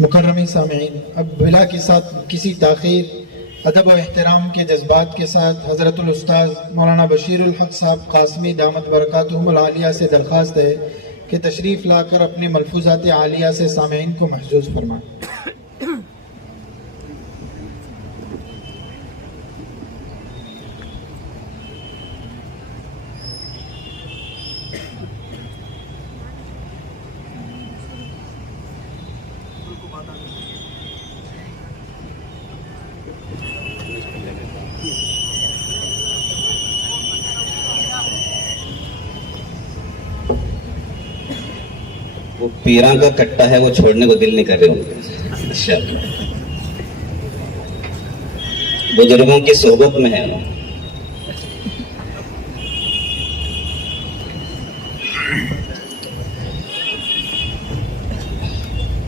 مکرم سامعین، اب بلا کسی تاخیر ادب و احترام کے جذبات کے ساتھ حضرت الاستاذ مولانا بشیر الحق صاحب قاسمی دامت برکاتہم العالیہ سے درخواست ہے کہ تشریف لا کر اپنے ملفوظات عالیہ سے سامعین کو محظوظ فرمائیں۔ وہ پیراں کا کٹا ہے، وہ چھوڑنے کو دل نہیں کر رہے ہوں گے۔ بزرگوں کی صحبت میں ہے۔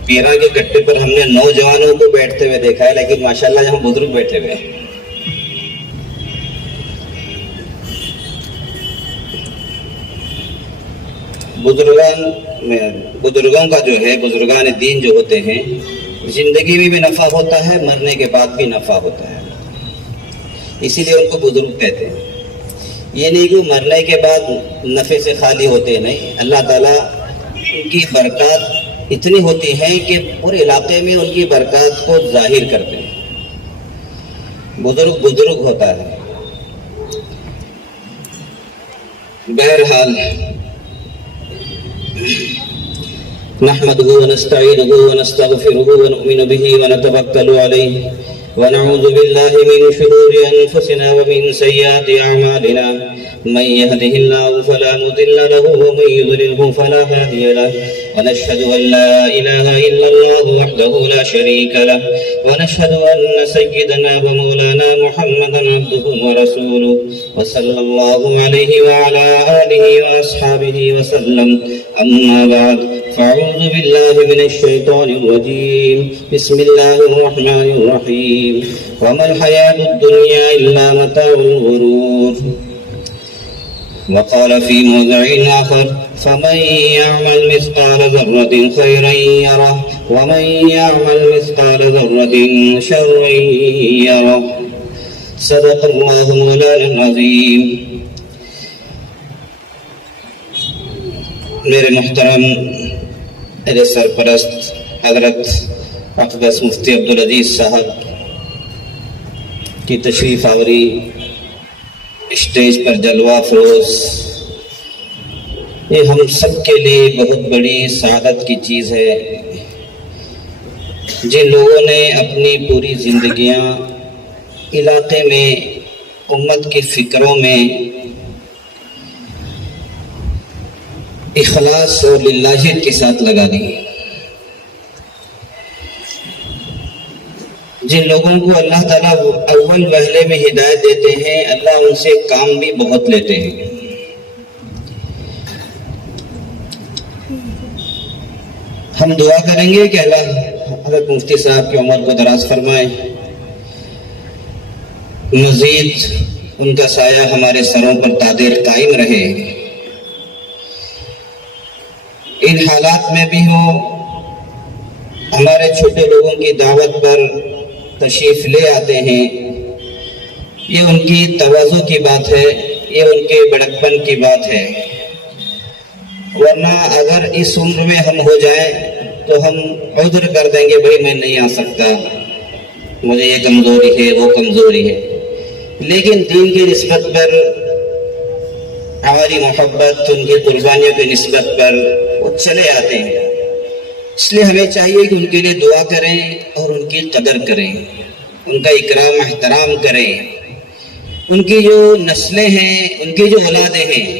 پیراں کے کٹے پر ہم نے نوجوانوں کو بیٹھتے ہوئے دیکھا ہے، لیکن ماشاءاللہ یہاں بزرگ بیٹھے ہوئے ہیں۔ بزرگوں کا جو ہے، بزرگان دین جو ہوتے ہیں، زندگی میں بھی نفع ہوتا ہے، مرنے کے بعد بھی نفع ہوتا ہے، اسی لیے ان کو بزرگ کہتے ہیں۔ یہ نہیں کہ مرنے کے بعد نفع سے خالی ہوتے نہیں، اللہ تعالیٰ ان کی برکات اتنی ہوتی ہے کہ پورے علاقے میں ان کی برکات کو ظاہر کرتے ہیں۔ بزرگ ہوتا ہے۔ بہرحال نحمده ونستعينه ونستغفره ونؤمن به ونتوكل عليه ونعوذ بالله من شرور أنفسنا ومن سيئات أعمالنا، من يهده الله فلا مضل له ومن يضلله فلا هادي له، ونشهد أن لا إله إلا الله وحده لا شريك له، ونشهد أن سيدنا ومولانا محمدا عبده ورسوله، وصلى الله عليه وعلى آله وأصحابه وسلم. أما بعد، فأعوذ بالله من الشيطان الرجيم. بسم الله الرحمن الرحيم. وما الحياة الدنيا إلا متاع الغرور. وقال في موضع آخر: فمن يعمل مثقال ذرة خيرا يره ومن يعمل مثقال ذرة شرا يره. صدق الله مولانا العظيم. میرے محترم، میرے سرپرست حضرت اقدس مفتی عبدالعزیز صاحب کی تشریف آوری اسٹیج پر جلوہ افروز، یہ ہم سب کے لیے بہت بڑی سعادت کی چیز ہے۔ جن لوگوں نے اپنی پوری زندگیاں علاقے میں امت کی فکروں میں اخلاص اور للہیت کے ساتھ لگا دی، جن لوگوں کو اللہ تعالیٰ اول وہلے میں ہدایت دیتے ہیں، اللہ ان سے کام بھی بہت لیتے ہیں۔ ہم دعا کریں گے کہ اللہ حضرت مفتی صاحب کی عمر کو دراز فرمائے، مزید ان کا سایہ ہمارے سروں پر تادیر قائم رہے، ان حالات میں بھی ہو ہمارے چھوٹے لوگوں کی دعوت پر تشریف لے آتے ہیں۔ یہ ان کی تواضع کی بات ہے، یہ ان کے بڑکپن کی بات ہے، ورنہ اگر اس عمر میں ہم ہو جائیں تو ہم عذر کر دیں گے، بھائی میں نہیں آ سکتا، مجھے یہ کمزوری ہے، وہ کمزوری ہے۔ لیکن دین کی نسبت پر ہماری محبت، ان کی قربانیوں کی نسبت پر وہ چلے آتے ہیں۔ اس لیے ہمیں چاہیے کہ ان کے لیے دعا کریں اور ان کی قدر کریں، ان کا اکرام احترام کریں، ان کی جو نسلیں ہیں، ان کی جو اولادیں ہیں،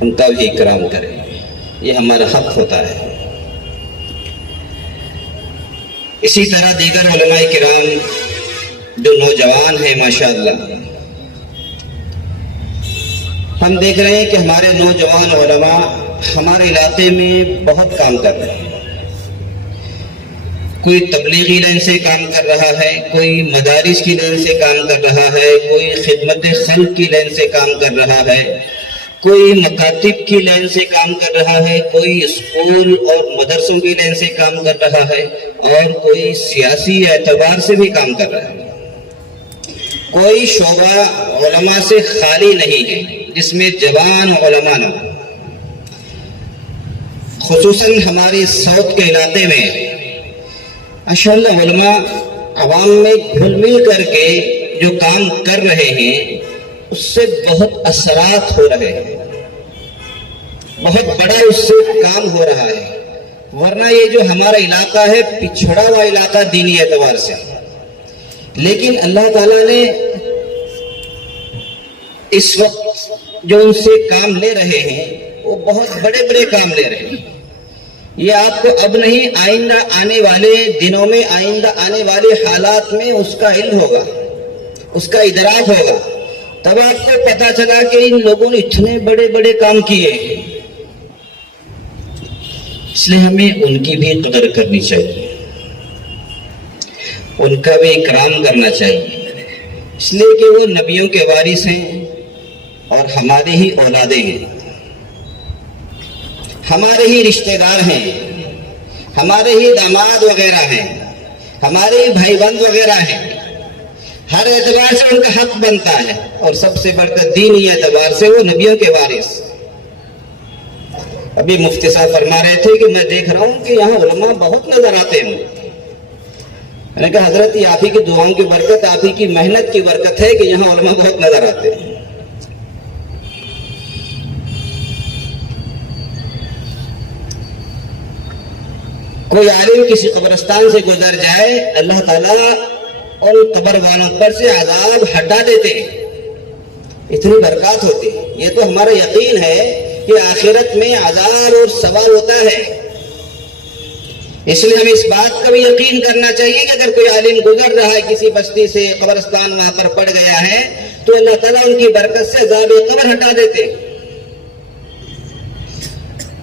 ان کا بھی اکرام کریں، یہ ہمارا حق ہوتا ہے۔ اسی طرح دیگر علماء کرام جو نوجوان ہیں ماشاءاللہ، ہم دیکھ رہے ہیں کہ ہمارے نوجوان علماء ہمارے علاقے میں بہت کام کر رہے ہیں۔ کوئی تبلیغی لائن سے کام کر رہا ہے، کوئی مدارس کی لائن سے کام کر رہا ہے، کوئی خدمت خلق کی لائن سے کام کر رہا ہے، کوئی مکاتب کی لائن سے کام کر رہا ہے، کوئی اسکول اور مدرسوں کی لائن سے کام کر رہا ہے، اور کوئی سیاسی اعتبار سے بھی کام کر رہا ہے۔ کوئی شعبہ علماء سے خالی نہیں ہے جس میں جوان علماء نہ ہو۔ خصوصاً ہمارے ساؤتھ کے علاقے میں ماشاءاللہ علماء عوام میں گھل مل کر کے جو کام کر رہے ہیں اس سے بہت اثرات ہو رہے ہیں، بہت بڑا اس سے کام ہو رہا ہے۔ ورنہ یہ جو ہمارا علاقہ ہے پچھڑا ہوا علاقہ دینی اعتبار سے، لیکن اللہ تعالیٰ نے اس وقت جو ان سے کام لے رہے ہیں وہ بہت بڑے بڑے کام لے رہے ہیں۔ یہ آپ کو اب نہیں، آئندہ آنے والے دنوں میں، آئندہ آنے والے حالات میں اس کا علم ہوگا، اس کا ادراک ہوگا، تب آپ کو پتا چلا کہ ان لوگوں نے اتنے بڑے بڑے کام کیے۔ اس لیے ہمیں ان کی بھی قدر کرنی چاہیے، ان کا بھی اکرام کرنا چاہیے، اس لیے کہ وہ نبیوں کے وارث ہیں اور ہماری ہی اولادیں ہیں، ہمارے ہی رشتہ دار ہیں، ہمارے ہی داماد وغیرہ ہیں، ہمارے ہی بھائی بند وغیرہ ہیں۔ ہر اعتبار سے ان کا حق بنتا ہے، اور سب سے بڑھ کر دینی اعتبار سے وہ نبیوں کے وارث۔ ابھی مفتی صاحب فرما رہے تھے کہ میں دیکھ رہا ہوں کہ یہاں علماء بہت نظر آتے ہیں۔ میں نے کہا حضرت یہ آپ ہی کی دعاؤں کی برکت، آپ ہی کی محنت کی برکت ہے کہ یہاں علماء بہت نظر آتے ہیں۔ کوئی عالم کسی قبرستان سے گزر جائے، اللہ تعالیٰ ان قبر والوں پر سے عذاب ہٹا دیتے ہیں، اتنی برکات ہوتی ہے۔ یہ تو ہمارا یقین ہے کہ آخرت میں عذاب اور ثواب ہوتا ہے، اس لیے ہمیں اس بات کا بھی یقین کرنا چاہیے کہ اگر کوئی عالم گزر رہا ہے کسی بستی سے، قبرستان وہاں پر پڑ گیا ہے، تو اللہ تعالیٰ ان کی برکت سے عذاب قبر ہٹا دیتے۔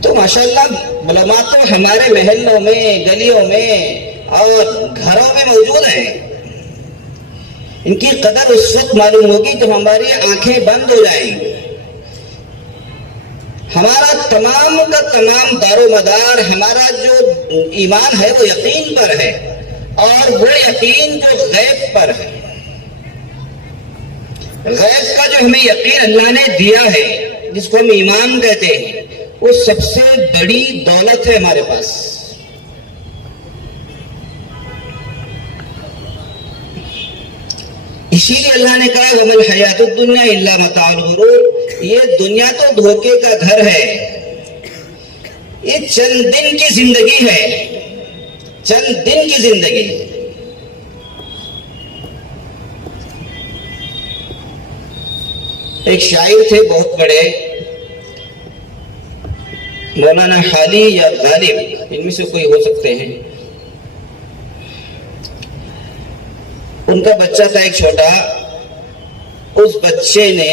تو ماشاءاللہ علماء تو ہمارے محلوں میں، گلیوں میں اور گھروں میں موجود ہیں۔ ان کی قدر اس وقت معلوم ہوگی جب ہماری آنکھیں بند ہو جائیں گی۔ ہمارا تمام کا تمام دار و مدار، ہمارا جو ایمان ہے وہ یقین پر ہے، اور وہ یقین جو غیب پر ہے۔ غیب کا جو ہمیں یقین اللہ نے دیا ہے، جس کو ہم ایمان کہتے ہیں، وہ سب سے بڑی دولت ہے ہمارے پاس۔ اسی لیے اللہ نے کہا وَمَا الْحَيَاةُ الدُّنْيَا إِلَّا مَتَاعُ الْغُرُورِ، یہ دنیا تو دھوکے کا گھر ہے، یہ چند دن کی زندگی ہے، چند دن کی زندگی۔ ایک شاعر تھے بہت بڑے، مولانا حالی یا غالب، ان میں سے کوئی ہو سکتے ہیں۔ ان کا بچہ تھا ایک چھوٹا، اس بچے نے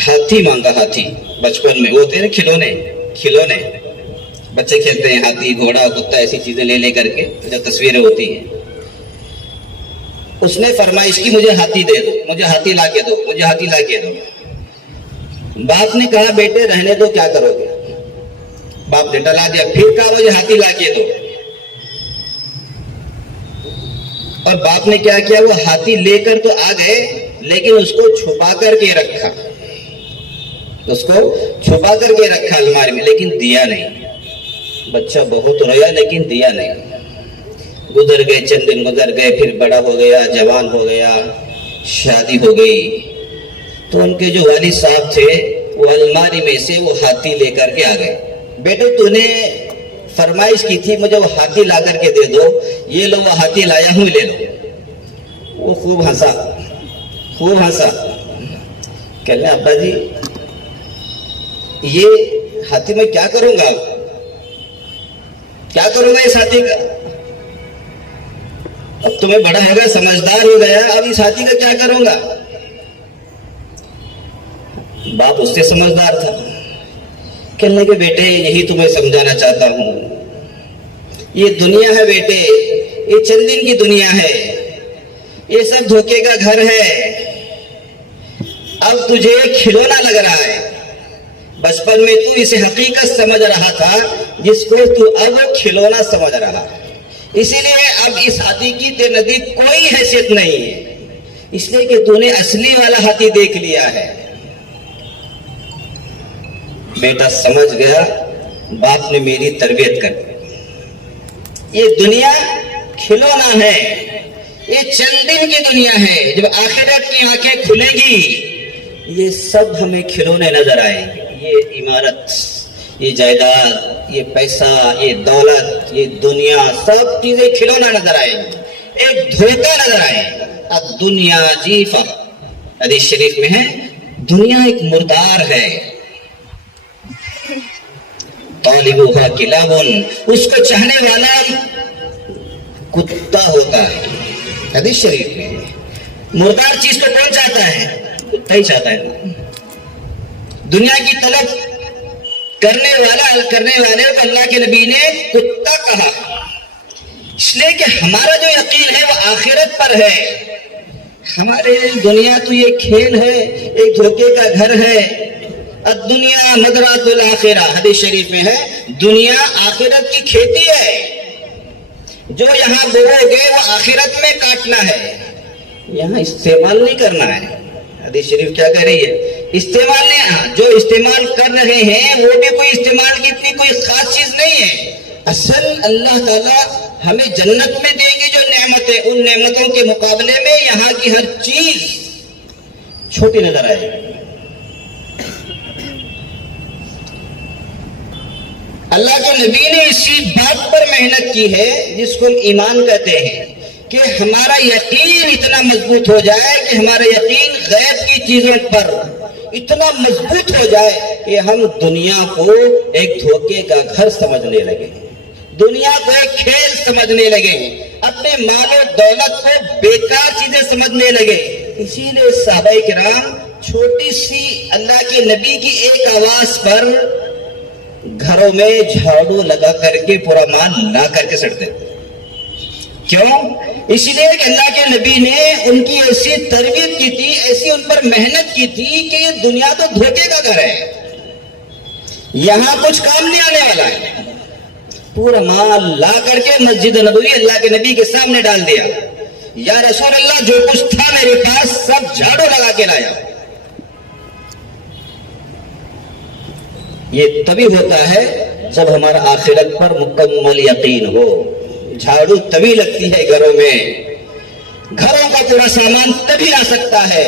ہاتھی مانگا، ہاتھی بچپن میں وہ ہوتے ہیں کھلونے، کھلونے بچے کھیلتے ہیں، ہاتھی، گھوڑا، کتا، ایسی چیزیں لے لے کر کے جو تصویریں ہوتی ہیں۔ اس نے فرمائش کی مجھے ہاتھی دے دو، مجھے ہاتھی لا کے دو، مجھے ہاتھی لا کے دو۔ باپ نے کہا بیٹے رہنے دو، کیا کرو گے؟ باپ نے ٹلا دیا، پھر کہا مجھے ہاتھی لا کے دو، اور باپ نے کیا کیا، وہ ہاتھی لے کر تو آ گئے لیکن اس کو چھپا کر کے رکھا، اس کو چھپا کر کے رکھا الماری میں، لیکن دیا نہیں۔ بچہ بہت رویا لیکن دیا نہیں۔ گزر گئے، چند دن گزر گئے، پھر بڑا ہو گیا، جوان ہو گیا، شادی ہو گئی، تو ان کے جو والد صاحب تھے وہ الماری میں سے وہ ہاتھی لے کر کے آ گئے۔ بیٹے تو نے فرمائش کی تھی مجھے وہ ہاتھی لا کر کے دے دو، یہ لو وہ ہاتھی لایا ہوں، لے لو۔ وہ خوب ہنسا، خوب ہنسا، کہنے ابا جی یہ ہاتھی میں کیا کروں گا، کیا کروں گا اس ہاتھی کا؟ اب تمہیں بڑا ہو گیا، سمجھدار ہو گیا، اب اس ہاتھی کا کیا کروں گا؟ باپ اس سے سمجھدار تھا، کہنے کے بیٹے یہی تمہیں سمجھانا چاہتا ہوں، یہ دنیا ہے بیٹے، یہ چند دن کی دنیا ہے، یہ سب دھوکے کا گھر ہے۔ اب تجھے کھلونا لگ رہا ہے. بچپن میں تو اسے حقیقت سمجھ رہا تھا جس کو تو اب کھلونا سمجھ رہا ہے. اسی لیے اب اس ہاتھی کی تیرے نزدیک کوئی حیثیت نہیں ہے، اس لیے کہ تو نے اصلی والا ہاتھی دیکھ لیا ہے. بیٹا سمجھ گیا باپ نے میری تربیت کر دی. یہ دنیا کھلونا ہے، یہ چند دن کی دنیا ہے. جب آخرت کی آنکھیں کھلے گی یہ سب ہمیں کھلونے نظر آئیں گے. یہ عمارت، یہ جائیداد، یہ پیسہ، یہ دولت، یہ دنیا، سب چیزیں کھلونا نظر آئیں گی، ایک دھوکہ نظر آئے. اب دنیا جیفا، حدیث شریف میں ہے دنیا ایک مردار ہے. طالبوہا کلاب، اس کو چاہنے والا کتا ہوتا ہے. حدیث شریف میں مردار چیز کو کون چاہتا ہے؟ کتا ہی چاہتا ہے. دنیا کی طلب کرنے والے کو اللہ کے نبی نے کتا کہا، اس لیے کہ ہمارا جو یقین ہے وہ آخرت پر ہے. ہمارے دنیا تو یہ کھیل ہے، ایک دھوکے کا گھر ہے. الدنیا مزرعۃ الآخرہ، حدیث شریف میں ہے دنیا آخرت کی کھیتی ہے. جو یہاں بو گے وہ آخرت میں کاٹنا ہے، یہاں استعمال نہیں کرنا ہے. حدیث شریف کیا کہہ رہی ہے؟ استعمال نہیں. جو استعمال کر رہے ہیں وہ بھی کوئی استعمال کی اتنی کوئی خاص چیز نہیں ہے. اصل اللہ تعالیٰ ہمیں جنت میں دیں گے جو نعمتیں، ان نعمتوں کے مقابلے میں یہاں کی ہر چیز چھوٹی نظر آئے گی. اللہ کے نبی نے اسی بات پر محنت کی ہے جس کو ہم ایمان کہتے ہیں، کہ ہمارا یقین اتنا مضبوط ہو جائے کہ ہمارا یقین غیب کی چیزوں پر اتنا مضبوط ہو جائے کہ ہم دنیا کو ایک دھوکے کا گھر سمجھنے لگے، دنیا کو ایک کھیل سمجھنے لگے، اپنے مال و دولت کو بیکار چیزیں سمجھنے لگے. اسی لیے صحابہ کرام چھوٹی سی اللہ کے نبی کی ایک آواز پر گھروں میں جھاڑو لگا کر کے پورا مال لا کر کے سڑتے. کیوں؟ اسی لیے کہ اللہ کے نبی نے ان کی ایسی تربیت کی تھی، ایسی ان پر محنت کی تھی کہ یہ دنیا تو دھوکے کا گھر ہے، یہاں کچھ کام نہیں آنے والا ہے. پورا مال لا کر کے مسجد نبوی اللہ کے نبی کے سامنے ڈال دیا. یا رسول اللہ جو کچھ تھا میرے پاس سب جھاڑو لگا کے لایا. یہ تبھی ہوتا ہے جب ہمارا آخرت پر مکمل یقین ہو. جھاڑو تبھی لگتی ہے گھروں میں، گھروں کا پورا سامان تبھی آ سکتا ہے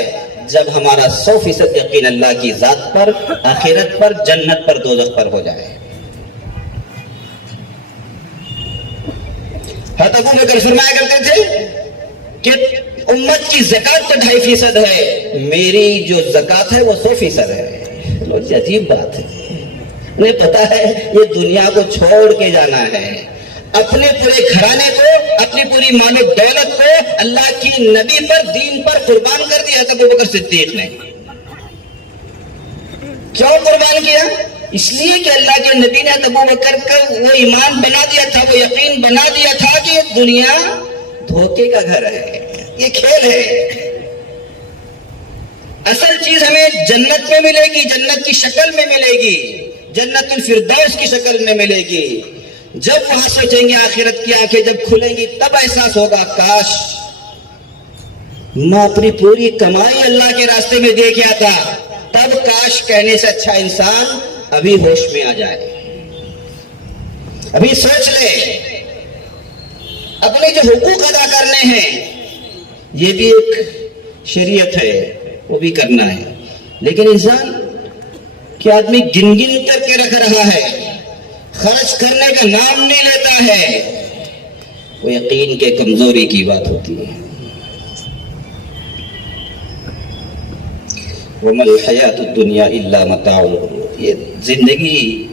جب ہمارا 100% یقین اللہ کی ذات پر، آخرت پر، جنت پر، دوزخ پر ہو جائے. حضرت ابو بکر فرمایا کرتے تھے کہ امت کی زکات تو 2.5% ہے، میری جو زکات ہے وہ 100% ہے. یہ عجیب بات ہے. انہیں پتا ہے یہ دنیا کو چھوڑ کے جانا ہے، اپنے پورے گھرانے کو، اپنی پوری مال و دولت کو اللہ کی نبی پر، دین پر قربان کر دیا ابو بکر صدیق نے. کیوں قربان کیا؟ اس لیے کہ اللہ کے نبی نے ابو بکر کا وہ ایمان بنا دیا تھا، وہ یقین بنا دیا تھا کہ یہ دنیا دھوکے کا گھر ہے، یہ کھیل ہے. اصل چیز ہمیں جنت میں ملے گی، جنت کی شکل میں ملے گی، جنت الفردوس کی شکل میں ملے گی. جب وہاں سوچیں گے آخرت کی آنکھیں جب کھلیں گی تب احساس ہوگا کاش میں اپنی پوری کمائی اللہ کے راستے میں دے کے آتا. تب کاش کہنے سے اچھا انسان ابھی ہوش میں آ جائے، ابھی سوچ لے. اپنے جو حقوق ادا کرنے ہیں یہ بھی ایک شریعت ہے، وہ بھی کرنا ہے. لیکن انسان کہ آدمی گن گن کر کے رکھ رہا ہے، خرچ کرنے کا نام نہیں لیتا ہے، وہ یقین کے کمزوری کی بات ہوتی ہے. وَمَا الْحَيَاةُ الدُّنْيَا إِلَّا مَتَاعُ الْغُرُورِ. یہ زندگی،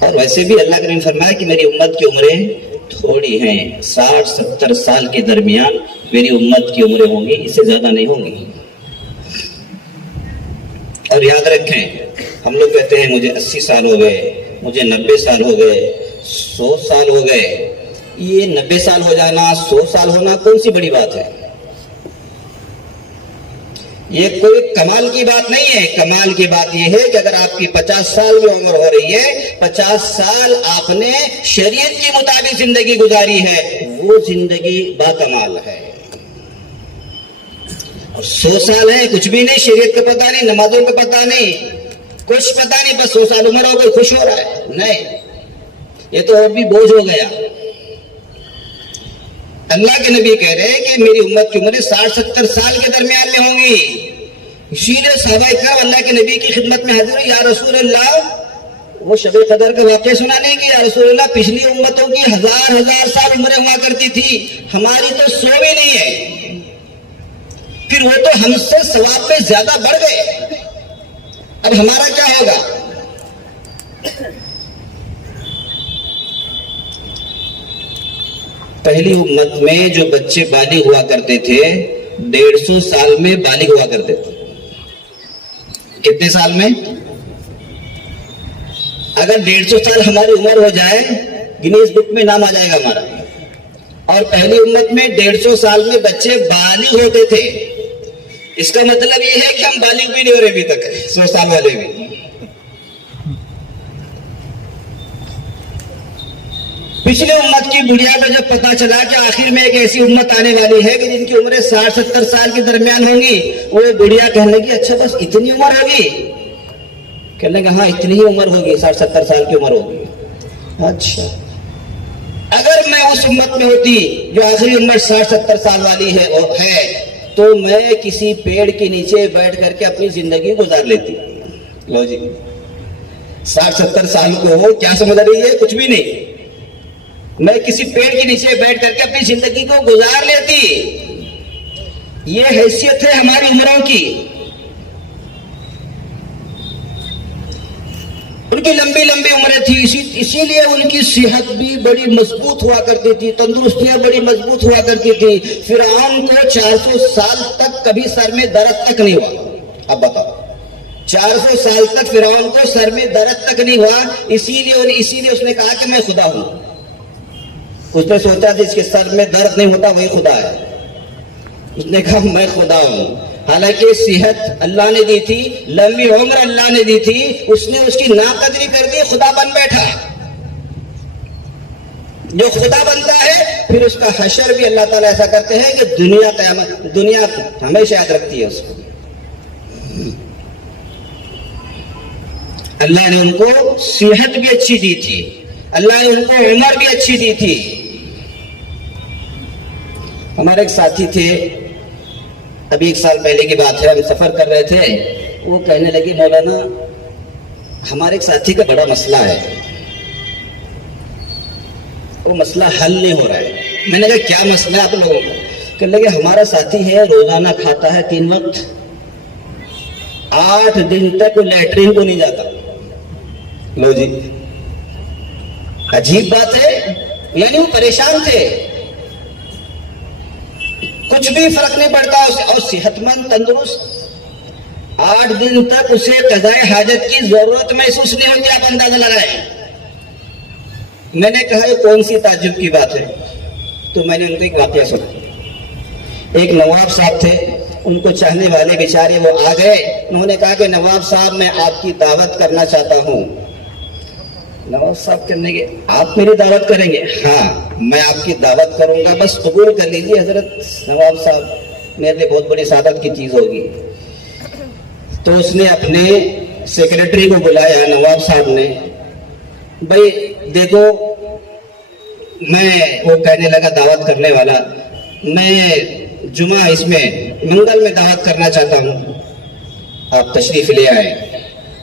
اور ویسے بھی اللہ نے فرمایا کہ میری امت کی عمریں تھوڑی ہیں، 60-70 سال کے درمیان میری امت کی عمریں ہوں گی، اس سے زیادہ نہیں ہوں گی. اور یاد رکھیں، ہم لوگ کہتے ہیں مجھے 80 سال ہو گئے، مجھے 90 سال ہو گئے، 100 سال ہو گئے. یہ 90 سال ہو جانا، 100 سال ہونا کون سی بڑی بات ہے؟ یہ کوئی کمال کی بات نہیں ہے. کمال کی بات یہ ہے کہ اگر آپ کی 50 سال میں عمر ہو رہی ہے، 50 سال آپ نے شریعت کے مطابق زندگی گزاری ہے، وہ زندگی با کمال ہے. اور 100 سال ہے کچھ بھی نہیں، شریعت کا پتہ نہیں، نمازوں کا پتہ نہیں، کچھ پتہ نہیں، بس 100 سال عمر ہو گئی خوش ہو رہا ہے. نہیں، یہ تو اور بھی بوجھ ہو گیا. اللہ کے نبی کہہ رہے ہیں کہ میری امت کی عمریں 60-70 سال کے درمیان میں ہوں گی. اسی لیے صحابہ کرام اللہ کے نبی کی خدمت میں حاضر، یا رسول اللہ، وہ شب قدر کا واقعہ سنانے کی، یا رسول اللہ پچھلی امتوں کی 1000 سال عمریں ہوا کرتی تھی، ہماری تو 100 بھی نہیں ہے. پھر وہ تو ہم سے ثواب میں زیادہ بڑھ گئے، اب ہمارا کیا ہوگا؟ پہلی امت میں جو بچے بالغ ہوا کرتے تھے 150 سال میں بالغ ہوا کرتے تھے. کتنے سال میں؟ اگر 150 سال ہماری عمر ہو جائے گنیز بک میں نام آ جائے گا ہمارا. اور پہلی امت میں 150 سال میں بچے بالغ ہوتے تھے. اس کا مطلب یہ ہے کہ ہم بالغ بھی نہیں ہو رہے ابھی تک، 100 سال والے بھی. پچھلے امت کی بڑھیا کو جب پتا چلا کہ آخر میں ایک ایسی امت آنے والی ہے کہ جن کی عمریں 60-70 سال کے درمیان ہوں گی، وہ بڑھیا کہنے لگی اچھا بس اتنی عمر ہوگی؟ کہنے لگا ہاں اتنی ہی عمر ہوگی، 60-70 سال کی عمر ہوگی. اچھا، اگر میں اس امت میں ہوتی جو آخری عمر 60-70 سال والی ہے تو میں کسی پیڑ کے نیچے بیٹھ کر کے اپنی زندگی گزار لیتی. لو جی، 60-70 سال کو ہو کیا سمجھ رہی ہے؟ کچھ بھی نہیں. میں کسی پیڑ کے نیچے بیٹھ کر کے اپنی زندگی کو گزار لیتی. یہ حیثیت ہے ہماری عمروں کی. ان کی لمبی لمبی عمریں تھی، اسی لیے ان کی صحت بھی بڑی مضبوط ہوا کرتی تھی، تندرستیاں بڑی مضبوط ہوا کرتی تھی. فرعون کو 400 سال تک کبھی سر میں درد تک نہیں ہوا. اب بتاؤ، 400 سال تک فرعون کو سر میں درد تک نہیں ہوا. اسی لیے اس نے کہا کہ میں خدا ہوں. اس نے سوچا جس کے سر میں درد نہیں ہوتا وہی خدا ہے. اس نے کہا میں خدا ہوں. حالانکہ صحت اللہ نے دی تھی، لمبی عمر اللہ نے دی تھی، اس نے اس کی ناقدری کر دی، خدا بن بیٹھا. جو خدا بنتا ہے پھر اس کا حشر بھی اللہ تعالیٰ ایسا کرتے ہیں کہ دنیا ہمیشہ یاد رکھتی ہے اس کو. اللہ نے ان کو صحت بھی اچھی دی تھی، اللہ نے ان کو عمر بھی اچھی دی تھی. ہمارے ایک ساتھی تھے، ابھی 1 سال پہلے کی بات ہے، ہم سفر کر رہے تھے. وہ کہنے لگے مولانا ہمارے ایک ساتھی کا بڑا مسئلہ ہے، وہ مسئلہ حل نہیں ہو رہا ہے. میں نے کہا کیا مسئلہ ہے آپ لوگوں کا؟ کہنے لگے ہمارا ساتھی ہے روزانہ کھاتا ہے 3 وقت، 8 دن تک وہ لیٹرین کو نہیں جاتا. لو جی، عجیب بات ہے. یعنی وہ پریشان تھے، کچھ بھی فرق نہیں پڑتا اسے، اور صحت مند تندرست. 8 دن تک اسے قضائے حاجت کی ضرورت محسوس نہیں ہوتی. آپ اندازہ لگائیں. میں نے کہا یہ کون سی تعجب کی بات ہے؟ تو میں نے ان کو ایک واقعہ سنا. ایک نواب صاحب تھے، ان کو چاہنے والے بیچارے وہ آ گئے. انہوں نے کہا کہ نواب صاحب میں آپ کی دعوت کرنا چاہتا ہوں. نواب صاحب کہنے لگے آپ میری دعوت کریں گے؟ ہاں میں آپ کی دعوت کروں گا، بس قبول کر لیجیے حضرت. نواب صاحب میرے لیے بہت بڑی سعادت کی چیز ہوگی. تو اس نے اپنے سیکرٹری کو بلایا، نواب صاحب نے. بھائی دیکھو، میں وہ کہنے لگا دعوت کرنے والا، میں جمعہ اس میں منگل میں دعوت کرنا چاہتا ہوں، آپ تشریف لے آئے.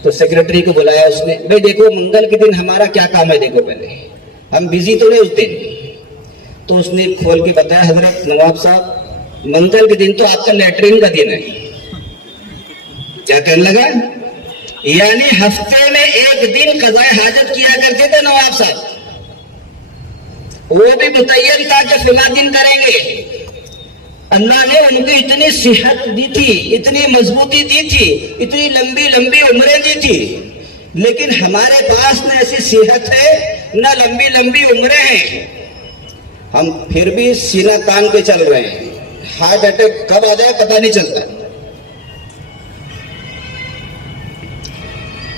تو سیکرٹری کو بلایا اس نے. بھائی دیکھو منگل کے دن ہمارا کیا کام ہے، دیکھو پہلے ہم بزی تو نہیں اس دن. تو اس نے کھول کے بتایا حضرت نواب صاحب منگل کے دن تو آپ کا لیٹرین کا دن ہے. کیا کہنے لگا؟ یعنی ہفتے میں 1 دن قضائے حاجت کیا کرتے تھے نواب صاحب، وہ بھی متعین تھا کہ فلاں دن کریں گے. اللہ نے ان کو اتنی صحت دی تھی، اتنی مضبوطی دی تھی، اتنی لمبی لمبی عمریں دی تھی. لیکن ہمارے پاس نہ ایسی صحت ہے نہ لمبی لمبی عمریں ہیں. ہم پھر بھی سینہ تان کے چل رہے ہیں. ہارٹ اٹیک کب آ جائے پتہ نہیں چلتا.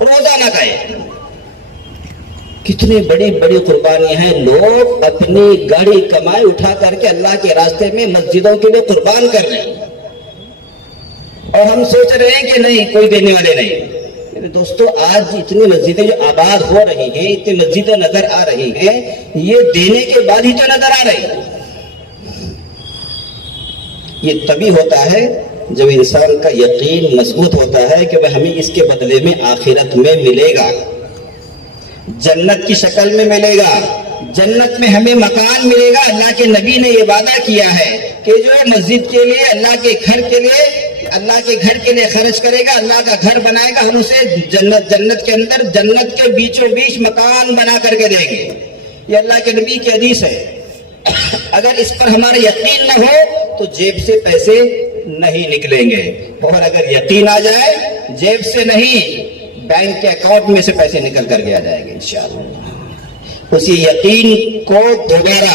روزانہ کا ہے. کتنی بڑی بڑی قربانیاں ہیں. لوگ اپنی گاڑی کمائی اٹھا کر کے اللہ کے راستے میں مسجدوں کے لیے قربان کر رہے ہیں, اور ہم سوچ رہے ہیں کہ نہیں, کوئی دینے والے نہیں. میرے دوستو, آج اتنی مسجدیں جو آباد ہو رہی ہیں, اتنی مسجدیں نظر آ رہی ہیں, یہ دینے کے بعد ہی تو نظر آ رہی ہیں. یہ تبھی ہوتا ہے جب انسان کا یقین مضبوط ہوتا ہے کہ ہمیں اس کے بدلے میں آخرت میں ملے گا, جنت کی شکل میں ملے گا, جنت میں ہمیں مکان ملے گا. اللہ کے نبی نے یہ وعدہ کیا ہے کہ جو مسجد کے لیے, اللہ کے گھر کے لیے خرچ کرے گا, اللہ کا گھر بنائے گا, ہم اسے جنت کے اندر, جنت کے بیچوں بیچ مکان بنا کر کے دیں گے. یہ اللہ کے نبی کی حدیث ہے. اگر اس پر ہمارا یقین نہ ہو تو جیب سے پیسے نہیں نکلیں گے, اور اگر یقین آ جائے جیب سے نہیں, بینک کے اکاؤنٹ میں سے پیسے نکل کر کے آ جائیں گے انشاءاللہ. اسی یقین کو دوبارہ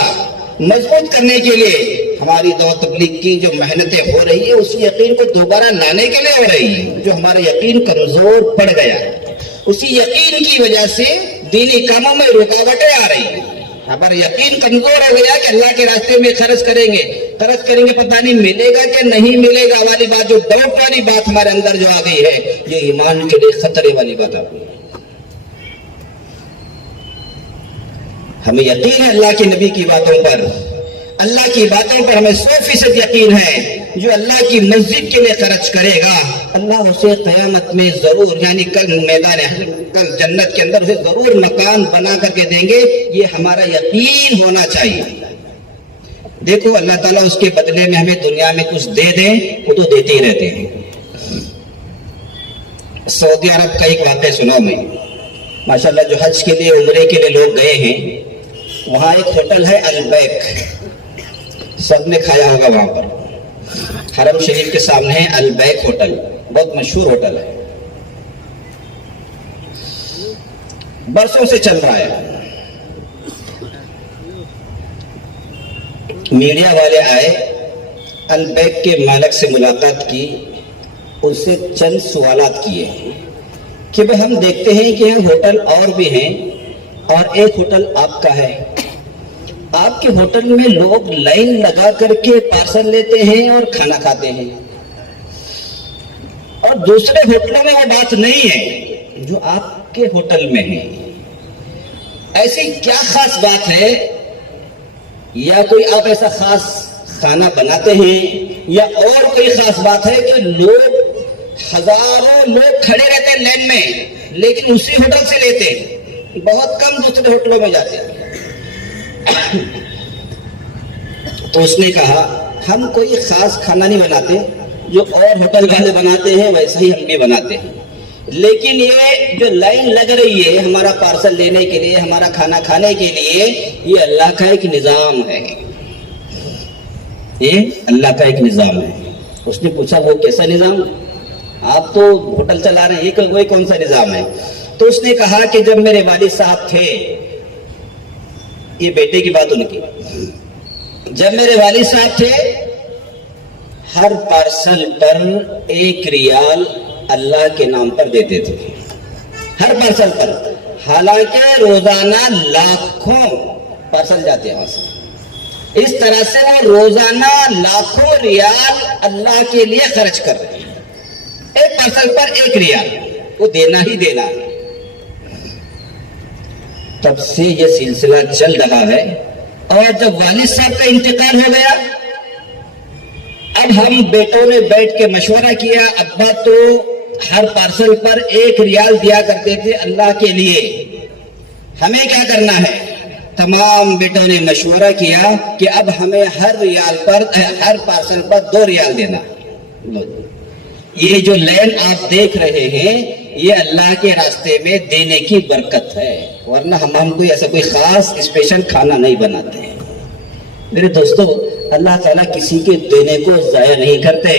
مضبوط کرنے کے لیے ہماری دعوت تبلیغ کی جو محنتیں ہو رہی ہیں, اسی یقین کو دوبارہ لانے کے لیے ہو رہی ہیں. جو ہمارا یقین کمزور پڑ گیا, اسی یقین کی وجہ سے دینی کاموں میں رکاوٹیں آ رہی ہیں. ہمارا یقین کمزور ہو گیا کہ اللہ کے راستے میں خرچ کریں گے پتہ نہیں ملے گا کہ نہیں ملے گا والی بات, جو ڈاؤٹ والی بات ہمارے اندر جو آ گئی ہے, یہ ایمان کے لیے خطرے والی بات آ گئی. ہمیں یقین ہے اللہ کے نبی کی باتوں پر, اللہ کی باتوں پر ہمیں 100% یقین ہے. جو اللہ کی مسجد کے لیے خرچ کرے گا, اللہ اسے قیامت میں ضرور, یعنی کل جنت کے اندر اسے ضرور مکان بنا کر کے دیں گے. یہ ہمارا یقین ہونا چاہیے. دیکھو, اللہ تعالیٰ اس کے بدلے میں ہمیں دنیا میں کچھ دے دیں, وہ تو دیتے ہی رہتے ہیں. سعودی عرب کا ایک واقعہ سنا میں, ماشاءاللہ, جو حج کے لیے, عمرے کے لیے لوگ گئے ہیں, وہاں ایک ہوٹل ہے البیک, سب نے کھایا ہوگا وہاں پر. حرم شریف کے سامنے ہے البیک ہوٹل, بہت مشہور ہوٹل ہے, برسوں سے چل رہا ہے. میڈیا والے آئے, البیک کے مالک سے ملاقات کی, اس سے چند سوالات کیے کہ بھئی ہم دیکھتے ہیں کہ یہاں ہوٹل اور بھی ہیں, اور ایک ہوٹل آپ کا ہے, آپ کے ہوٹل میں لوگ لائن لگا کر کے پارسل لیتے ہیں اور کھانا کھاتے ہیں, اور دوسرے ہوٹلوں میں وہ بات نہیں ہے جو آپ کے ہوٹل میں ہے. ایسی کیا خاص بات ہے, یا کوئی آپ ایسا خاص کھانا بناتے ہیں, یا اور کوئی خاص بات ہے کہ لوگ, ہزاروں لوگ کھڑے رہتے ہیں لائن میں, لیکن اسی ہوٹل سے لیتے ہیں, بہت کم دوسرے ہوٹلوں میں جاتے ہیں. تو اس نے کہا, ہم کوئی خاص کھانا نہیں بناتے, جو اور ہوٹل والے بناتے ہیں ویسا ہی ہم بھی بناتے ہیں, لیکن یہ جو لائن لگ رہی ہے ہمارا پارسل لینے کے لیے, ہمارا کھانا کھانے کے لیے, یہ اللہ کا ایک نظام ہے, یہ اللہ کا ایک نظام ہے. اس نے پوچھا, وہ کیسا نظام, آپ تو ہوٹل چلا رہے ہیں, یہ کون سا نظام ہے؟ تو اس نے کہا کہ جب میرے والد صاحب تھے, یہ بیٹے کی بات ان کی, جب میرے والد صاحب تھے, ہر پارسل پر 1 ریال اللہ کے نام پر دیتے تھے, ہر پارسل پر. حالانکہ روزانہ لاکھوں پارسل جاتے ہیں وہاں سے. اس طرح سے وہ روزانہ لاکھوں ریال اللہ کے لیے خرچ کر رہے ہیں. ایک پارسل پر 1 ریال, وہ دینا ہی دینا ہے. تب سے یہ سلسلہ چل رہا ہے, اور جب والد صاحب کا انتقال ہو گیا, اب ہم بیٹوں نے بیٹھ کے مشورہ کیا. ابا تو ہر پارسل پر 1 ریال دیا کرتے تھے اللہ کے لیے, ہمیں کیا کرنا ہے؟ تمام بیٹوں نے مشورہ کیا کہ اب ہمیں ہر پارسل پر 2 ریال دینا. یہ جو لائن آپ دیکھ رہے ہیں, یہ اللہ کے راستے میں دینے کی برکت ہے, ورنہ ہم کوئی ایسا کوئی خاص اسپیشل کھانا نہیں بناتے ہیں. میرے دوستو, اللہ تعالیٰ کسی کے دینے کو ضائع نہیں کرتے.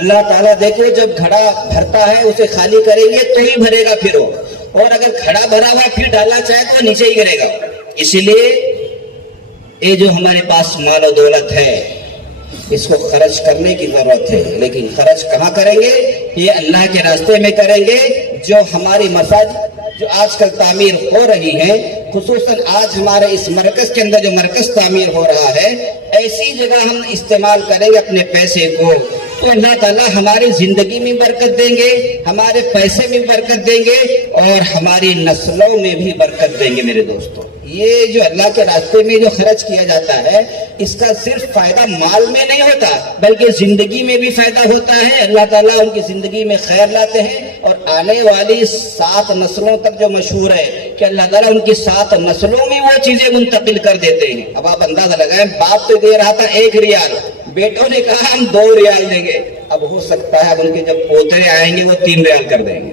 اللہ تعالیٰ دیکھو, جب گھڑا بھرتا ہے اسے خالی کریں گے تو ہی بھرے گا پھر وہ, اور اگر گھڑا بھرا ہوا پھر ڈالنا چاہے تو نیچے ہی کرے گا. اسی لیے یہ جو ہمارے پاس مال و دولت ہے, اس کو خرچ کرنے کی ضرورت ہے, لیکن خرچ کہاں کریں گے؟ یہ اللہ کے راستے میں کریں گے, جو ہماری مساجد جو آج کل تعمیر ہو رہی ہیں، خصوصاً آج ہمارے اس مرکز کے اندر جو مرکز تعمیر ہو رہا ہے، ایسی جگہ ہم استعمال کریں گے اپنے پیسے کو تو اللہ تعالیٰ ہماری زندگی میں برکت دیں گے، ہمارے پیسے میں برکت دیں گے اور ہماری نسلوں میں بھی برکت دیں گے۔ میرے دوستو، یہ جو اللہ کے راستے میں جو خرچ کیا جاتا ہے، اس کا صرف فائدہ مال میں نہیں ہوتا بلکہ زندگی میں بھی فائدہ ہوتا ہے۔ اللہ تعالیٰ ان کی زندگی میں خیر لاتے ہیں اور آنے والی 7 نسلوں تک جو مشہور ہے کہ اللہ تعالیٰ ان کی 7 نسلوں میں وہ چیزیں منتقل کر دیتے ہیں۔ اب آپ اندازہ لگائیں، باپ تو دے رہا تھا 1 ریال، بیٹوں نے کہا ہم 2 ریال دیں گے، اب ہو سکتا ہے اب ان کے جب پوتے آئیں گے وہ 3 ریال کر دیں گے،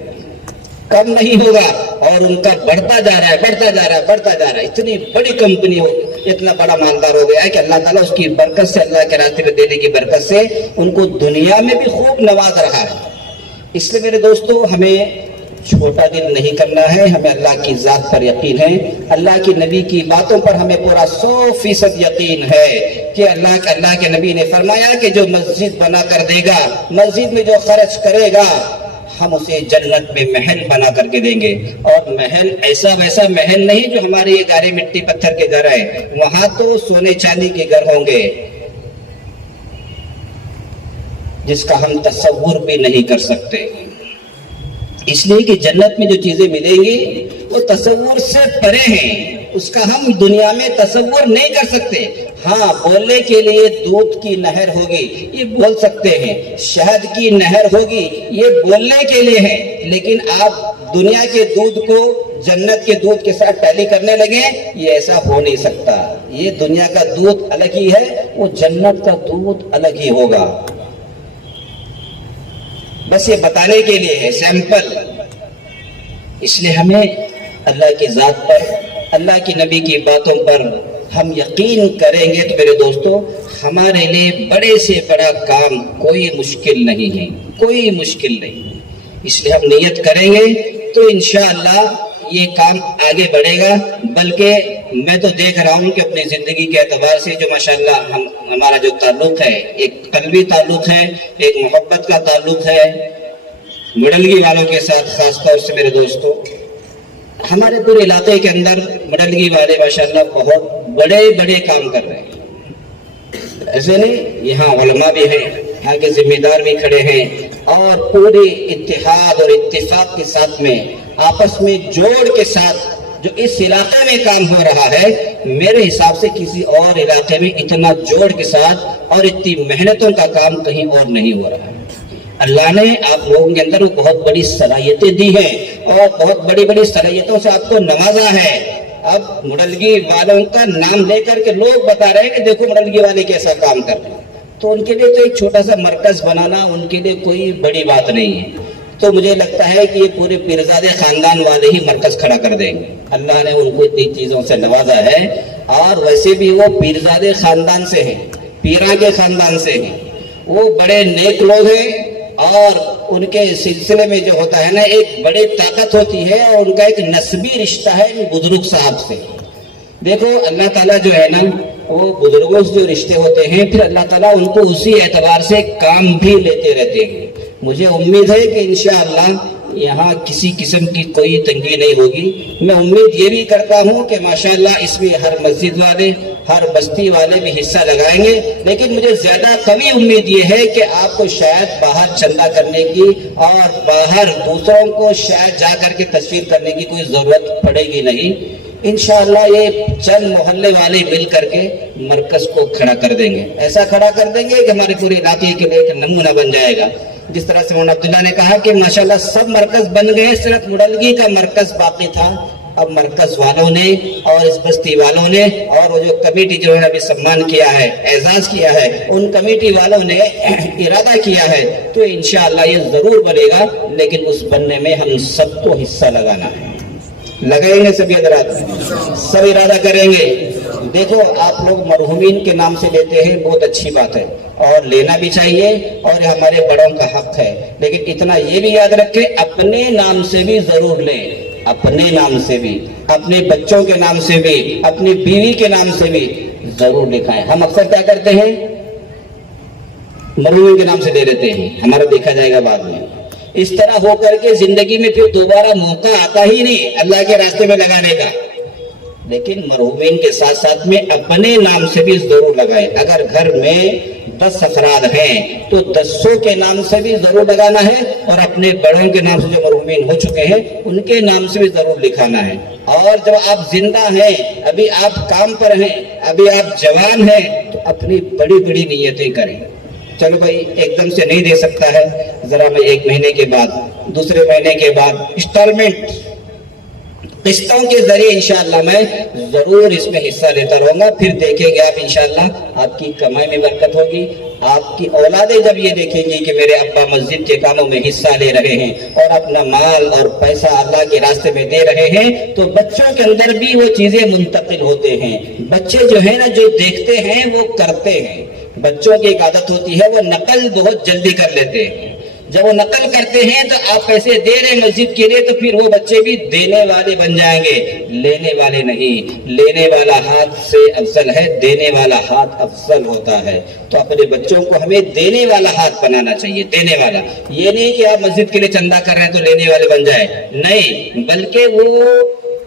کم نہیں ہوگا اور ان کا بڑھتا جا رہا ہے، بڑھتا جا رہا ہے، بڑھتا جا رہا ہے۔ اتنی بڑی کمپنی ہو، اتنا بڑا مالدار ہو گیا ہے کہ اللہ تعالیٰ اس کی برکت سے، اللہ کے راستے میں دینے کی برکت سے ان کو دنیا میں بھی خوب نواز رہا ہے۔ اس لیے میرے دوستو، ہمیں چھوٹا دل نہیں کرنا ہے، ہمیں اللہ کی ذات پر یقین ہے، اللہ کی نبی کی باتوں پر ہمیں پورا 100% یقین ہے کہ اللہ کے نبی نے فرمایا کہ جو مسجد بنا کر دے گا، مسجد میں جو خرچ کرے گا، ہم اسے جنت میں محل بنا کر کے دیں گے۔ اور محل ایسا ویسا محل نہیں جو ہمارے یہ گارے مٹی پتھر کے گھر ہیں، وہاں تو سونے چاندی کے گھر ہوں گے جس کا ہم تصور بھی نہیں کر سکتے، اس لیے کہ جنت میں جو چیزیں ملیں گی وہ تصور سے پرے ہیں، اس کا ہم دنیا میں تصور نہیں کر سکتے۔ ہاں، بولنے کے لیے دودھ کی نہر ہوگی، یہ بول سکتے ہیں، شہد کی نہر ہوگی، یہ بولنے کے لیے ہے، لیکن آپ دنیا کے دودھ کو جنت کے دودھ کے ساتھ ٹیلی کرنے لگے، یہ ایسا ہو نہیں سکتا۔ یہ دنیا کا دودھ الگ ہی ہے، وہ جنت کا دودھ الگ ہی ہوگا۔ بس یہ بتانے کے لیے ہے، سیمپل۔ اس لیے ہمیں اللہ کی ذات پر، اللہ کی نبی کی باتوں پر ہم یقین کریں گے تو میرے دوستو، ہمارے لیے بڑے سے بڑا کام کوئی مشکل نہیں ہے، کوئی مشکل نہیں۔ اس لیے ہم نیت کریں گے تو انشاءاللہ یہ کام آگے بڑھے گا۔ بلکہ میں تو دیکھ رہا ہوں کہ اپنی زندگی کے اعتبار سے جو ماشاءاللہ ہمارا جو تعلق ہے، ایک قلبی تعلق ہے، ایک محبت کا تعلق ہے مڈلگی والوں کے ساتھ، خاص طور سے میرے دوستو ہمارے پورے علاقے کے اندر مڈلگی والے ماشاءاللہ بہت بڑے بڑے کام کر رہے ہیں۔ ایسے نہیں، یہاں علماء بھی ہیں، یہاں کے ذمہ دار بھی کھڑے ہیں، اور پورے اتحاد اور اتفاق کے ساتھ میں، آپس میں جوڑ کے ساتھ جو اس علاقے میں کام ہو رہا ہے، میرے حساب سے کسی اور علاقے میں اتنا جوڑ کے ساتھ اور اتنی محنتوں کا کام کہیں اور نہیں ہو رہا ہے۔ اللہ نے آپ لوگوں کے اندر بہت بڑی صلاحیتیں دی ہیں اور بہت بڑی بڑی صلاحیتوں سے آپ کو نوازا ہے۔ اب مڈلگی والوں کا نام لے کر کے لوگ بتا رہے ہیں کہ دیکھو مڈلگی والے کیسا کام کر رہے ہیں، تو ان کے لیے تو ایک چھوٹا سا مرکز بنانا ان کے لیے کوئی بڑی بات نہیں ہے۔ تو مجھے لگتا ہے کہ یہ پورے پیرزادے خاندان والے ہی مرکز کھڑا کر دیں گے، اللہ نے ان کو اتنی چیزوں سے نوازا ہے۔ اور ویسے بھی وہ پیرزادے خاندان سے ہیں، پیراں کے خاندان سے ہیں، وہ بڑے نیک لوگ ہیں، اور ان کے سلسلے میں جو ہوتا ہے نا، ایک بڑی طاقت ہوتی ہے اور ان کا ایک نسبی رشتہ ہے بزرگ صاحب سے۔ دیکھو اللہ تعالیٰ جو ہے نا، وہ بزرگوں سے جو رشتے ہوتے ہیں، پھر اللہ تعالیٰ ان کو اسی اعتبار سے کام بھی لیتے رہتے ہیں۔ مجھے امید ہے کہ انشاءاللہ یہاں کسی قسم کی کوئی تنگی نہیں ہوگی۔ میں امید یہ بھی کرتا ہوں کہ ماشاءاللہ اس میں ہر مسجد والے، ہر بستی والے بھی حصہ لگائیں گے، لیکن مجھے زیادہ قوی امید یہ ہے کہ آپ کو شاید باہر چندہ کرنے کی اور باہر دوسروں کو شاید جا کر کے تصویر کرنے کی کوئی ضرورت پڑے گی نہیں۔ انشاءاللہ یہ چند محلے والے مل کر کے مرکز کو کھڑا کر دیں گے، ایسا کھڑا کر دیں گے کہ ہمارے پورے علاقے کے لیے ایک نمونہ بن جائے گا۔ جس طرح سے مولانا عبداللہ نے کہا کہ ماشاءاللہ سب مرکز بن گئے، صرف مڈلگی کا مرکز باقی تھا۔ اب مرکز والوں نے اور اس بستی والوں نے اور وہ جو کمیٹی جو ہے ابھی سمان کیا ہے، اعزاز کیا ہے، ان کمیٹی والوں نے ارادہ کیا ہے، تو انشاءاللہ یہ ضرور بنے گا، لیکن اس بننے میں ہم سب کو حصہ لگانا ہے۔ لگائیں گے سبھی حضرات، سب ارادہ کریں گے۔ دیکھو آپ لوگ مرحومین کے نام سے لیتے ہیں، بہت اچھی بات ہے اور لینا بھی چاہیے، اور ہمارے بڑوں کا حق ہے، لیکن اتنا یہ بھی یاد رکھیں اپنے نام سے بھی ضرور لیں، اپنے نام سے بھی، اپنے بچوں کے نام سے بھی، اپنی بیوی کے نام سے بھی ضرور لکھائیں۔ ہم اکثر کیا کرتے ہیں، مرحومین کے نام سے دے دیتے ہیں، ہمارا دیکھا جائے گا بعد میں۔ اس طرح ہو کر کے زندگی میں پھر دوبارہ موقع آتا ہی نہیں اللہ کے راستے میں لگانے کا. لیکن مرحومین کے ساتھ ساتھ میں اپنے نام سے بھی ضرور لگائیں. اگر گھر میں 10 افراد ہیں تو 10 کے نام سے بھی ضرور لگانا ہے, اور اپنے بڑوں کے نام سے جو مرحومین ہو چکے ہیں ان کے نام سے بھی ضرور لکھانا ہے. اور جب آپ زندہ ہیں, ابھی آپ کام پر ہیں, ابھی آپ جوان ہیں, تو اپنی بڑی بڑی نیتیں کریں. چلو بھائی ایک دم سے نہیں دے سکتا ہے, ذرا میں 1 مہینے کے بعد, دوسرے مہینے کے بعد انسٹالمنٹ قسطوں کے ذریعے انشاءاللہ میں ضرور اس میں حصہ لیتا رہوں گا. پھر دیکھیں گے آپ انشاءاللہ آپ کی کمائی میں برکت ہوگی. آپ کی اولادیں جب یہ دیکھیں گی کہ میرے ابا مسجد کے کاموں میں حصہ لے رہے ہیں اور اپنا مال اور پیسہ اللہ کے راستے میں دے رہے ہیں, تو بچوں کے اندر بھی وہ چیزیں منتقل ہوتے ہیں. بچے جو ہے نا, جو دیکھتے ہیں وہ کرتے ہیں. بچوں کی ایک عادت ہوتی ہے, وہ نقل بہت جلدی کر لیتے ہیں. جب وہ نقل کرتے ہیں تو آپ پیسے دے رہے ہیں مسجد کے لیے, تو پھر وہ بچے بھی دینے والے بن جائیں گے, لینے والے نہیں. لینے والا ہاتھ سے افضل ہے, دینے والا ہاتھ افضل ہوتا ہے. تو اپنے بچوں کو ہمیں دینے والا ہاتھ بنانا چاہیے. دینے والا, یہ نہیں کہ آپ مسجد کے لیے چندہ کر رہے ہیں تو لینے والے بن جائیں, نہیں, بلکہ وہ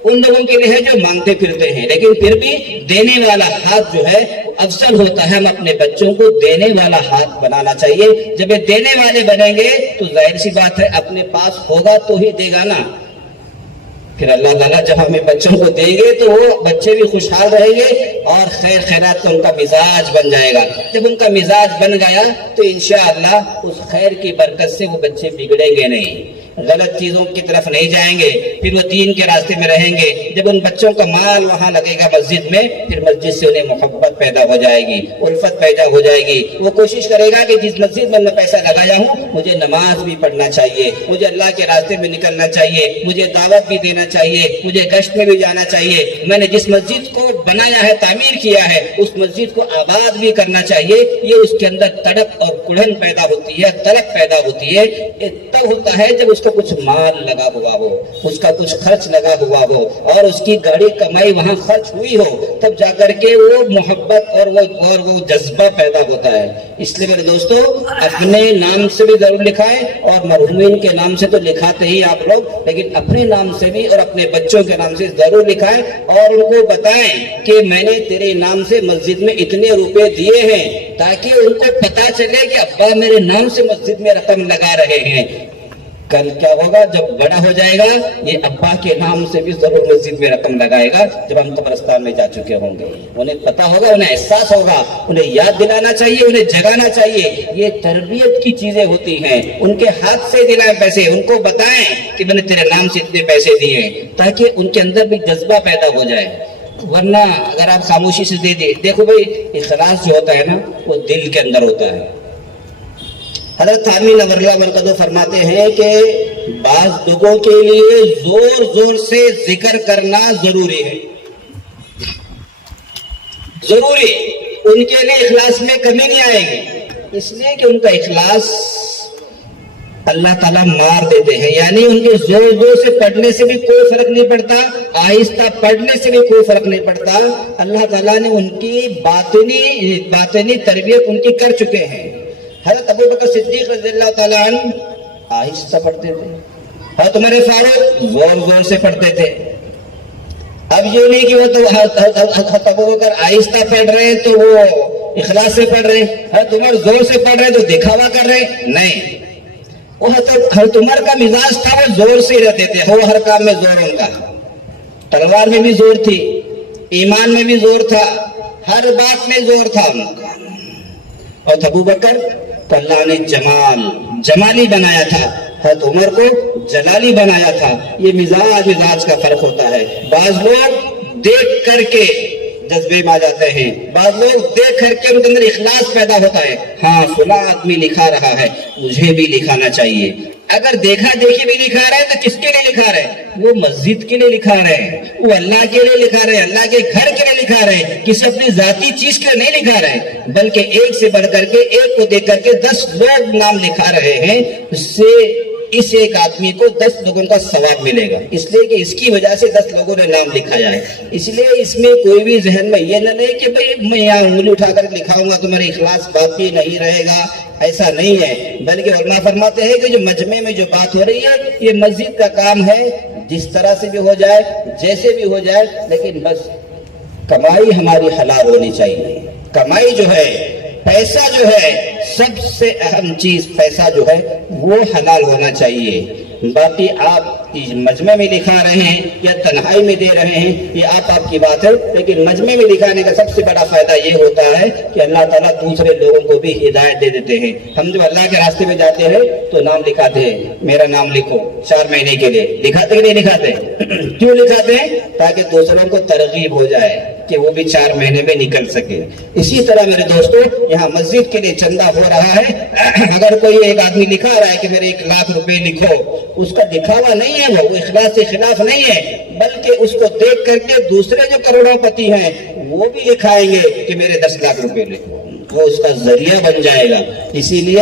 ان لوگوں کے لیے ہے جو مانگتے پھرتے ہیں, لیکن پھر بھی دینے والا ہاتھ جو ہے افضل ہوتا ہے. ہم اپنے بچوں کو دینے والا ہاتھ بنانا چاہیے. جب یہ دینے والے بنیں گے تو ظاہر سی بات ہے اپنے پاس ہوگا تو ہی دے گا نا. پھر اللہ تعالیٰ جب ہمیں بچوں کو دیں گے تو وہ بچے بھی خوشحال رہیں گے اور خیر خیرات کا ان کا مزاج بن جائے گا. جب ان کا مزاج بن گیا تو انشاءاللہ اس خیر کی برکت سے وہ بچے بگڑیں گے نہیں, غلط چیزوں کی طرف نہیں جائیں گے, پھر وہ دین کے راستے میں رہیں گے. جب ان بچوں کا مال وہاں لگے گا مسجد میں, پھر مسجد سے انہیں محبت پیدا ہو جائے گی, الفت پیدا ہو جائے گی. وہ کوشش کرے گا کہ جس مسجد میں میں پیسہ لگایا ہوں مجھے نماز بھی پڑھنا چاہیے, مجھے اللہ کے راستے میں نکلنا چاہیے, مجھے دعوت بھی دینا چاہیے, مجھے گشت میں بھی جانا چاہیے. میں نے جس مسجد کو بنایا ہے, تعمیر کیا ہے, اس مسجد کو آباد بھی کرنا چاہیے. یہ اس کے اندر تڑپ اور کڑھن پیدا ہوتی ہے, طلب پیدا ہوتی ہے. یہ تب ہوتا ہے جب اس کو کچھ مال لگا ہوا ہو, اس کا کچھ خرچ لگا ہوا ہو, اور اس کی گاڑی کمائی وہاں خرچ ہوئی ہو, تب جا کر کے وہ محبت اور وہ جذبہ پیدا ہوتا ہے. اس لیے میرے دوستو, اپنے نام سے بھی ضرور لکھائیں, اور مرحومین کے نام سے تو لکھاتے ہی آپ لوگ, لیکن اپنے نام سے بھی اور اپنے بچوں کے نام سے ضرور لکھائیں, اور ان کو بتائیں کہ میں نے تیرے نام سے مسجد میں اتنے روپے دیے ہیں, تاکہ ان کو پتا چلے کہ ابا میرے نام سے مسجد میں رقم لگا رہے ہیں. کل کیا ہوگا, جب بڑا ہو جائے گا یہ ابا کے نام سے بھی ضرور مسجد میں رقم لگائے گا. جب ہم قبرستان میں جا چکے ہوں گے انہیں پتا ہوگا, انہیں احساس ہوگا, انہیں یاد دلانا چاہیے, انہیں جگانا چاہیے. یہ تربیت کی چیزیں ہوتی ہیں. ان کے ہاتھ سے دلائیں پیسے, ان کو بتائیں کہ میں نے تیرے نام سے اتنے پیسے دیے, تاکہ ان کے اندر بھی جذبہ پیدا ہو جائے. ورنہ اگر آپ خاموشی سے دے دیں, دیکھو بھائی اخلاص جو ہوتا ہے نا وہ دل کے اندر ہوتا ہے. حضرت تھانوی نور اللہ مرکزو فرماتے ہیں کہ بعض لوگوں کے لیے زور زور سے ذکر کرنا ضروری ہے, ضروری. ان کے لیے اخلاص میں کمی نہیں آئے گی, اس لیے کہ ان کا اخلاص اللہ تعالیٰ مار دیتے ہیں. یعنی ان کے زور زور سے پڑھنے سے بھی کوئی فرق نہیں پڑتا, آہستہ پڑھنے سے بھی کوئی فرق نہیں پڑتا. اللہ تعالیٰ نے ان کی باطنی تربیت ان کی کر چکے ہیں. حضرت ابو بکر صدیق رضی اللہ تعالیٰ عنہ آہستہ پڑھتے تھے, حضرت عمر فاروق زور زور سے پڑھتے تھے. اب یہ نہیں کہ وہ تو حضرت ابو بکر آہستہ پڑھ رہے ہیں تو وہ اخلاص سے پڑھ رہے ہیں, حضرت عمر زور سے پڑھ رہے ہیں تو دکھاوا کر رہے ہیں, نہیں. وہ حضرت عمر کا مزاج تھا, وہ زور سے رہتے تھے, وہ ہر کام میں زور ان کا. تلوار میں بھی زور تھی, ایمان میں بھی زور تھا, ہر بات میں زور تھا ان کا. اور ابو بکر تو اللہ نے جمالی بنایا تھا, حضرت عمر کو جلالی بنایا تھا. یہ مزاج کا فرق ہوتا ہے. بعض لوگ دیکھ کر کے جذبے میں آ جاتے ہیں, بعض لوگ دیکھ کر کے ان کے اندر اخلاص پیدا ہوتا ہے. ہاں فلاں آدمی لکھا رہا ہے, مجھے بھی لکھانا چاہیے. اگر دیکھا دیکھی بھی لکھا رہے ہیں تو کس کے لیے لکھا رہے ہیں؟ وہ مسجد کے لیے لکھا رہے ہیں, وہ اللہ کے لیے لکھا رہے ہیں, اللہ کے گھر کے لیے لکھا رہے ہیں, کسی اپنی ذاتی چیز کے لیے نہیں لکھا رہے ہیں. بلکہ ایک سے بڑھ کر کے, ایک کو دیکھ کر کے 10 لوگ نام لکھا رہے ہیں. اس سے اس ایک آدمی کو 10 لوگوں کا ثواب ملے گا، اس لیے کہ اس کی وجہ سے 10 لوگوں نے نام لکھایا ہے۔ اس لیے اس میں کوئی بھی ذہن میں یہ نہ لے کہ بھئی میں یہاں انگلی اٹھا کر لکھاؤں گا تو میرا اخلاص باقی نہیں رہے گا، ایسا نہیں ہے۔ بلکہ علماء فرماتے ہیں کہ جو مجمع میں جو بات ہو رہی ہے یہ مسجد کا کام ہے، جس طرح سے بھی ہو جائے، جیسے بھی ہو جائے، لیکن بس کمائی ہماری حلال ہونی چاہیے۔ کمائی جو ہے، پیسہ جو ہے، سب سے اہم چیز پیسہ جو ہے وہ حلال ہونا چاہیے۔ باقی آپ مجمع میں لکھا رہے ہیں یا تنہائی میں دے رہے ہیں، یہ آپ کی بات ہے، لیکن مجمع میں لکھانے کا سب سے بڑا فائدہ یہ ہوتا ہے کہ اللہ تعالیٰ دوسرے لوگوں کو بھی ہدایت دے دیتے ہیں۔ ہم جو اللہ کے راستے میں جاتے ہیں تو نام لکھاتے ہیں، میرا نام لکھو 4 مہینے کے لیے، لکھاتے کہ نہیں لکھاتے؟ کیوں لکھاتے ہیں؟ تاکہ دوسروں کو ترغیب ہو جائے کہ وہ بھی 4 مہینے میں نکل سکے۔ اسی طرح میرے دوستو یہاں مسجد کے لیے چندہ ہو رہا ہے، اگر کوئی ایک آدمی لکھا رہا ہے کہ میرے 1 لاکھ روپے لکھو، اس کا دکھاوا نہیں ہے، وہ اخلاص کے خلاف نہیں ہے، بلکہ اس کو دیکھ کر کے دوسرے جو کروڑوں پتی ہیں وہ بھی لکھائیں گے کہ میرے 10 لاکھ روپے لکھو، وہ اس کا ذریعہ بن جائے گا۔ اسی لیے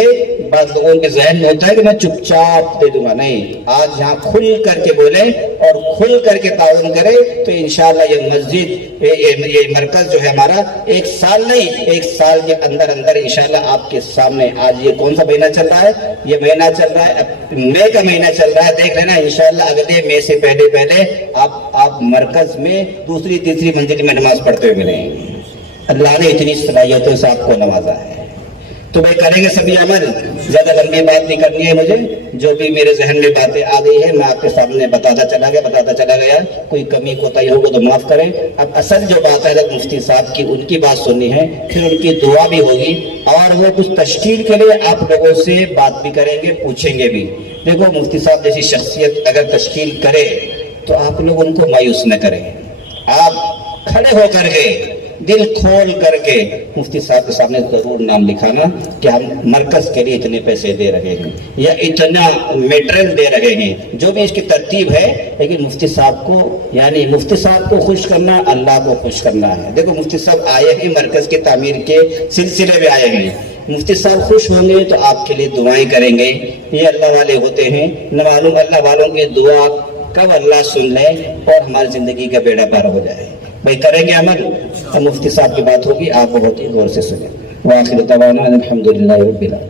بعض لوگوں کے ذہن میں ہوتا ہے کہ میں چپ چاپ دے دوں گا، نہیں، آج یہاں کھل کر کے بولیں اور کھل کر کے تعاون کریں تو انشاءاللہ یہ مسجد، یہ مرکز جو ہے ہمارا 1 سال نہیں، 1 سال کے اندر اندر انشاءاللہ آپ کے سامنے، آج یہ کون سا مہینہ چل رہا ہے؟ یہ مہینہ چل رہا ہے، مئی کا مہینہ چل رہا ہے، دیکھ لینا انشاءاللہ اگلے مئی سے پہلے آپ مرکز میں 2ری 3ری منزل میں نماز پڑھتے ہوئے ملیں گے۔ اللہ نے اتنی صلاحیتوں سے آپ کو نوازا ہے، تو بھائی کریں گے سبھی عمل۔ زیادہ لمبی بات نہیں کرنی ہے مجھے، جو بھی میرے ذہن میں باتیں آ گئی ہے میں آپ کے سامنے بتاتا چلا گیا، کوئی کمی کوتاہی ہوگا تو معاف کریں۔ اب اصل جو بات ہے حضرت مفتی صاحب کی، ان کی بات سننی ہے، پھر ان کی دعا بھی ہوگی، اور وہ کچھ تشکیل کے لیے آپ لوگوں سے بات بھی کریں گے، پوچھیں گے بھی۔ دیکھو مفتی صاحب جیسی شخصیت اگر تشکیل کرے تو آپ لوگ ان کو مایوس نہ کریں، آپ کھڑے ہو کر کے دل کھول کر کے مفتی صاحب کے سامنے ضرور نام لکھانا کہ ہم مرکز کے لیے اتنے پیسے دے رہے ہیں یا اتنا میٹریل دے رہے ہیں، جو بھی اس کی ترتیب ہے، لیکن مفتی صاحب کو، یعنی مفتی صاحب کو خوش کرنا، اللہ کو خوش کرنا ہے۔ دیکھو مفتی صاحب آئے ہیں مرکز کی تعمیر کے سلسلے میں آئے ہیں، مفتی صاحب خوش ہوں گے تو آپ کے لیے دعائیں کریں گے، یہ اللہ والے ہوتے ہیں، نہ معلوم اللہ والوں کی دعا کب اللہ سن لے اور ہماری زندگی کا بیڑا پار ہو جائے۔ بھائی کریں گے عمل، مفتی صاحب کی بات ہوگی، آپ بہت ہی غور سے سنیں۔ وآخر دعوانا الحمدللہ رب العالمین۔